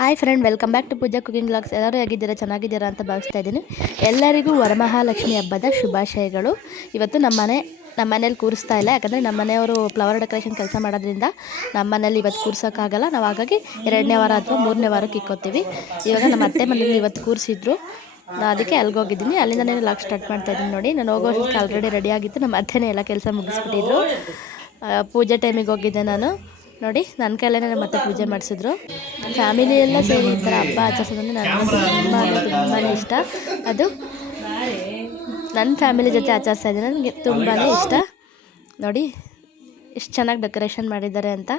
Hi friend, welcome back to Pooja cooking vlogs. ಎಲ್ಲರೂ ಹೇಗಿದ್ದೀರಾ? ಚೆನ್ನಾಗಿದ್ದೀರಾ ಅಂತ ಭಾವಿಸ್ತಾ ಇದ್ದೀನಿ. ಎಲ್ಲರಿಗೂ ವರಮಹಾಲಕ್ಷ್ಮಿ ಹಬ್ಬದ ಶುಭಾಶಯಗಳು. ಇವತ್ತು ನಮ್ಮ ಮನೇಲಿ ಕೂರಿಸ್ತಾ ಇಲ್ಲ, ಯಾಕಂದರೆ ನಮ್ಮ ಮನೆಯವರು ಫ್ಲವರ್ ಡೆಕೋರೇಷನ್ ಕೆಲಸ ಮಾಡೋದ್ರಿಂದ ನಮ್ಮ ಮನೇಲಿ ಇವತ್ತು ಕೂರ್ಸೋಕ್ಕಾಗಲ್ಲ. ನಾವು ಹಾಗಾಗಿ 2ನೇ ವಾರ ಅಥವಾ 3ನೇ ವಾರಕ್ಕೆ ಇಕ್ಕೋತೀವಿ. ಇವಾಗ ನಮ್ಮ ಅತ್ತೆ ಮನೇಲಿ ಇವತ್ತು ಕೂರಿಸಿದ್ರು, ನಾನು ಅದಕ್ಕೆ ಅಲ್ಲಿಗೋಗಿದ್ದೀನಿ. ಅಲ್ಲಿಂದನೇ ಲಾಗ್ ಸ್ಟಾರ್ಟ್ ಮಾಡ್ತಾಯಿದ್ದೀನಿ. ನೋಡಿ, ನಾನು ಹೋಗೋಷ್ಟಕ್ಕೆ ಆಲ್ರೆಡಿ ರೆಡಿ ಆಗಿತ್ತು. ನಮ್ಮ ಅತ್ತೆನೇ ಎಲ್ಲ ಕೆಲಸ ಮುಗಿಸ್ಬಿಟ್ಟಿದ್ರು. ಪೂಜೆ ಟೈಮಿಗೆ ಹೋಗಿದ್ದೆ ನಾನು. ನೋಡಿ, ನನ್ನ ಕೈಲೇ ಮತ್ತೆ ಪೂಜೆ ಮಾಡಿಸಿದ್ರು. ಫ್ಯಾಮಿಲಿ ಎಲ್ಲ ಸೇರಿ ಈ ಥರ ಹಬ್ಬ ಆಚರಿಸೋದಂದರೆ ನನಗಂತೂ ತುಂಬಾ ಇಷ್ಟ. ಅದು ನನ್ನ ಫ್ಯಾಮಿಲಿ ಜೊತೆ ಆಚರಿಸ್ತಾ ಇದ್ದೀನಿ, ನನಗೆ ತುಂಬಾ ಇಷ್ಟ. ನೋಡಿ ಎಷ್ಟು ಚೆನ್ನಾಗಿ ಡೆಕೋರೇಷನ್ ಮಾಡಿದ್ದಾರೆ ಅಂತ.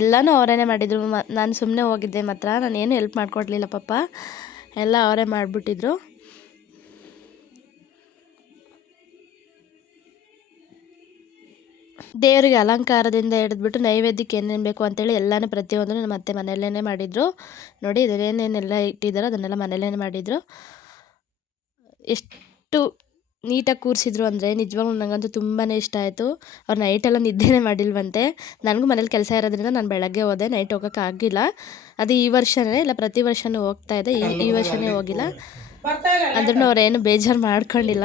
ಎಲ್ಲನೂ ಅವರೇ ಮಾಡಿದರು. ನಾನು ಸುಮ್ಮನೆ ಹೋಗಿದ್ದೆ, ಮಾತ್ರ ನಾನು ಏನು ಹೆಲ್ಪ್ ಮಾಡಿಕೊಡ್ಲಿಲ್ಲ ಪಾಪ. ಎಲ್ಲ ಅವರೇ ಮಾಡಿಬಿಟ್ಟಿದ್ರು. ದೇವರಿಗೆ ಅಲಂಕಾರದಿಂದ ಹಿಡಿದ್ಬಿಟ್ಟು ನೈವೇದ್ಯಕ್ಕೆ ಏನೇನು ಬೇಕು ಅಂತೇಳಿ ಎಲ್ಲನೂ ಪ್ರತಿಯೊಂದನ್ನು ನಮ್ಮ ಅತ್ತೆ ಮನೆಯಲ್ಲೇ ಮಾಡಿದರು. ನೋಡಿ, ಇದನ್ನೇನೆಲ್ಲ ಇಟ್ಟಿದ್ದಾರೋ ಅದನ್ನೆಲ್ಲ ಮನೆಯಲ್ಲೇ ಮಾಡಿದರು. ಎಷ್ಟು ನೀಟಾಗಿ ಕೂರಿಸಿದ್ರು ಅಂದರೆ ನಿಜವಾಗ್ಲೂ ನನಗಂತೂ ತುಂಬಾ ಇಷ್ಟ ಆಯಿತು. ಅವ್ರು ನೈಟೆಲ್ಲ ನಿದ್ದೆನೇ ಮಾಡಿಲ್ವಂತೆ. ನನಗೂ ಮನೇಲಿ ಕೆಲಸ ಇರೋದ್ರಿಂದ ನಾನು ಬೆಳಗ್ಗೆ ಹೋದೆ, ನೈಟ್ ಹೋಗೋಕ್ಕಾಗಿಲ್ಲ. ಅದು ಈ ವರ್ಷವೇ ಇಲ್ಲ, ಪ್ರತಿ ವರ್ಷವೂ ಹೋಗ್ತಾ ಇದೆ. ಈ ವರ್ಷವೇ ಹೋಗಿಲ್ಲ. ಅಂದ್ರೂ ಅವ್ರೇನು ಬೇಜಾರು ಮಾಡ್ಕೊಂಡಿಲ್ಲ.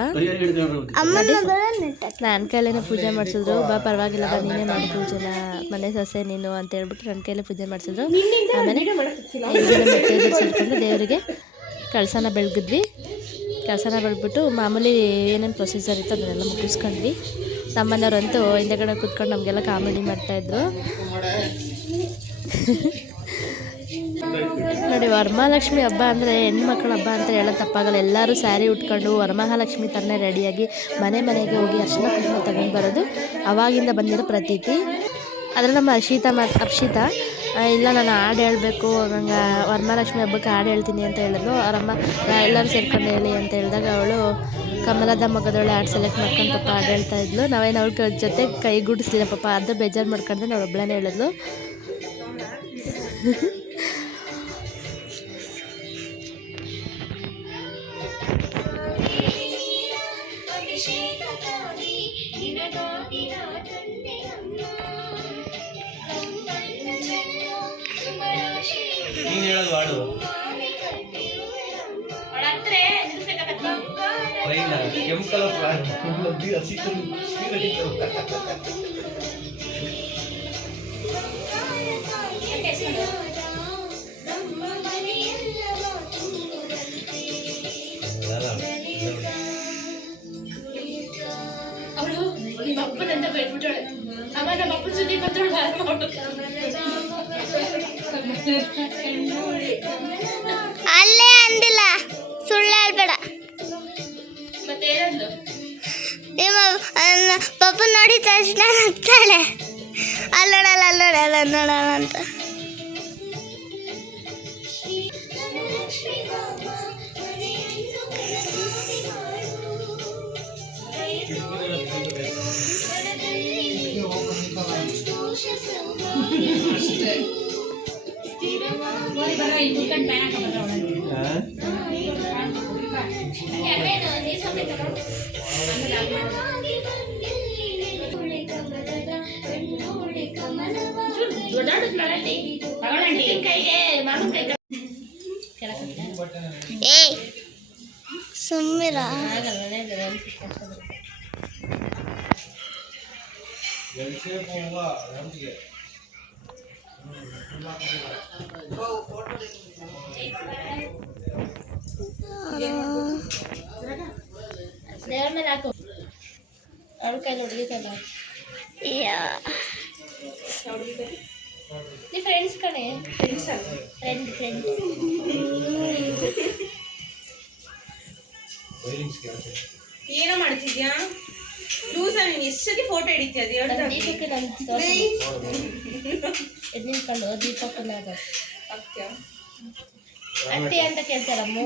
ನನ್ನ ಕೈಲೇ ಪೂಜೆ ಮಾಡಿಸಿದ್ರು. ಪರವಾಗಿಲ್ಲ ಬಾ, ನೀನೇ ಮಾಡಿ ಪೂಜೆನ, ಮನೆ ಸೊಸೆ ನೀನು ಅಂತ ಹೇಳ್ಬಿಟ್ಟು ನನ್ನ ಕೈಲೇ ಪೂಜೆ ಮಾಡಿಸಿದ್ರು. ಆಮೇಲೆ ಮೆಟ್ಟೆದು ಸೇರಿಕೊಂಡು ದೇವರಿಗೆ ಕಳಸನ ಬೆಳಗಿದ್ವಿ. ಕಳಸನ ಬೆಳೆದ್ಬಿಟ್ಟು ಮಾಮೂಲಿ ಏನೇನು ಪ್ರೊಸೀಜರ್ ಇತ್ತು ಅದನ್ನೆಲ್ಲ ಮುಗಿಸ್ಕೊಂಡ್ವಿ. ನಮ್ಮನೆಯವ್ರಂತೂ ಹಿಂದೆಗಡೆ ಕೂತ್ಕೊಂಡು ನಮಗೆಲ್ಲ ಕಾಮಿಡಿ ಮಾಡ್ತಾಯಿದ್ರು. ನೋಡಿ, ವರಮಹಾಲಕ್ಷ್ಮಿ ಹಬ್ಬ ಅಂದರೆ ಹೆಣ್ಮಕ್ಳ ಹಬ್ಬ ಅಂತ ಹೇಳೋ ತಪ್ಪಾಗಲ್ಲ. ಎಲ್ಲರೂ ಸ್ಯಾರಿ ಉಟ್ಕೊಂಡು ವರಮಹಾಲಕ್ಷ್ಮಿ ಥರನೇ ರೆಡಿಯಾಗಿ ಮನೆಗೆ ಹೋಗಿ ಅರ್ಶಿನ ಕುಂಕುಮ ತಗೊಂಡು ಬರೋದು ಅವಾಗಿಂದ ಬಂದಿರೋ ಪ್ರತೀತಿ. ಆದರೆ ನಮ್ಮ ಅಕ್ಷಿತಾ ಇಲ್ಲ, ನಾನು ಹಾಡು ಹೇಳಬೇಕು, ನಂಗೆ ವರಮಹಾಲಕ್ಷ್ಮಿ ಹಬ್ಬಕ್ಕೆ ಹಾಡು ಹೇಳ್ತೀನಿ ಅಂತ ಹೇಳಿದ್ಲು. ಅವರಮ್ಮ ಎಲ್ಲರೂ ಸೇರ್ಕೊಂಡು ಹೇಳಿ ಅಂತ ಹೇಳಿದಾಗ ಅವಳು ಕಮಲದ ಮಗದೊಳ್ಳೆ ಹಾಡು ಸೆಲೆಕ್ಟ್ ಮಾಡ್ಕೊಂಡು ಪಾಪ ಹಾಡು ಹೇಳ್ತಾ ಇದ್ಲು. ನಾವೇನು ಅವ್ಳ ಜೊತೆ ಕೈಗೂಡಿಸ್ಲಿಲ್ಲ ಪಾಪ. ಅದು ಬೇಜಾರು ಮಾಡ್ಕೊಂಡ್ರೆ ನಾವು ಒಬ್ಬಳೇ ಹೇಳಿದ್ಲು. ಅವಳು ನಿಮ್ಮ ಅಪ್ಪನಂತ ಬೆಳ್ಬಿಟ್ಟವಳೆ. ಅಮ್ಮ ನಮ್ಮ ಅಪ್ಪನ ಜೊತೆ ಬಂದವಳು ಅಲ್ಲೇ ಅಂದಿಲ್ಲ, ಸುಳ್ಳು ಹೇಳ್ಬೇಡ. ಮತ್ತೇನಂದು ನಿಮ್ಮ ಪಪ್ಪ ನೋಡಿ ತಕ್ಷಣ ನಗ್ತಾಳೆ, ಅಲ್ಲೋಡಲ್ಲ ನೋಡೋಣ ಅಂತ. ಸುಮ್ಮಿರ ದೇವ್ರ ಮೇಲೆ ಹಾಕು. ಅವಳ ಕೈಲಿ ಹೊಡ್ಲಿಕ್ಕಲ್ಲ. ನೀ ಫ್ರೆಂಡ್ಸ್ ಕಣೆ, ಫ್ರೆಂಡ್ ಏನೋ ಮಾಡ್ತಿದ್ಯಾ? ಲೂಸ, ನೀನು ಎಷ್ಟೊತ್ತಿ ಫೋಟೋ ಹಿಡಿತೀಯ? ದೀಪಕ್ಕೆ ನಿಂತ್ಕೊಂಡು ದೀಪಕ್ಕನ್ನ ಅಟ್ಟಿ ಅಂತ ಕೇಳ್ತಾರಮ್ಮ.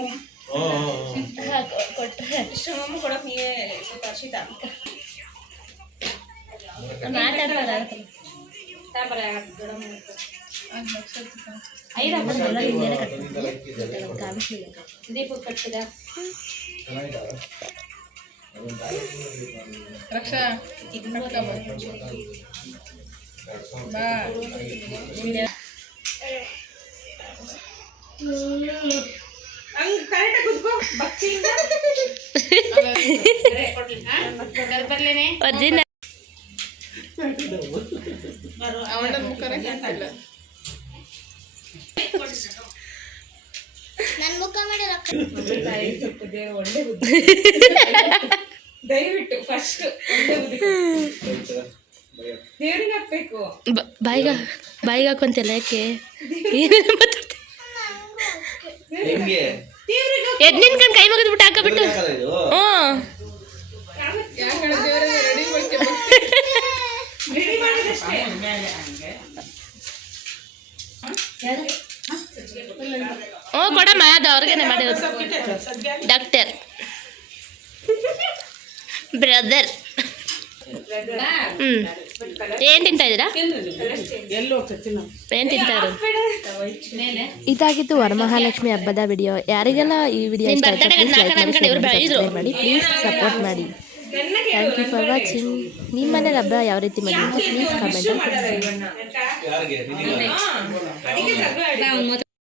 ಕೊಟ್ಟರೆ ಶ್ರಮಮ್ಮ ಕೊಡೋಕೆ ನೀವೇ ಸ್ವಲ್ಪ ಅರ್ಷಿತ ಮಾತಾಡ್ತಾರೆ. ದೀಪ ಕಟ್ಟಿದ ರಕ್ಷಾ ಬಾ. ಹಂಗ್ ಕರೆಕ್ಟಾಗಿ ಕುತ್ಕೋ ಭಕ್ತಿಯಿಂದ. ಅಜ್ಜಿ ತಾಯಿ ಸ್ವಲ್ಪ ದೇವ್ರು ಒಳ್ಳೆ ಬುದ್ಧಿ. ದಯವಿಟ್ಟು ಫಸ್ಟ್ ಒಳ್ಳೆ ಬುದ್ಧಿ ದೇವ್ರಿಗೆ ಹಾಕ್ಬೇಕು. ಬಾಯಿಗೆ ಹಾಕೊಂತಿಲ್ಲ ಯಾಕೆ ದೇವ್ರಿಗೆ ಎದ್ ನಿನ್ಕಂಡು ಕೈ ಮುಗಿದ್ಬಿಟ್ಟು ಹಾಕಬಿಟ್ಟು ರೆಡಿ ಮಾಡಿದಷ್ಟೇ. ಕೊಡಮ್ಮ ಅದು ಅವ್ರಿಗೇನೆ ಮಾಡಿರೋದು ಡಾಕ್ಟರ್ ಬ್ರದರ್. ಏನ್ ತಿಂತಾ ಇದ್ದೀರಾ? ಏನ್ ತಿಂತಾ ಇರೋದು? ಇದಾಗಿತ್ತು ವರಮಹಾಲಕ್ಷ್ಮಿ ಹಬ್ಬದ ವಿಡಿಯೋ. ಯಾರಿಗೆಲ್ಲ ಈ ವಿಡಿಯೋ ಇಷ್ಟ ಆಯ್ತು ಮಾಡಿ, ಪ್ಲೀಸ್ ಸಪೋರ್ಟ್ ಮಾಡಿ. Thank you for watching. ನಿಮ್ಮ ಮನೇಲಿ ಹಬ್ಬ ಯಾವ ರೀತಿ ಮಾಡಿ ಪ್ಲೀಸ್ ಕಾಮೆಂಟ್.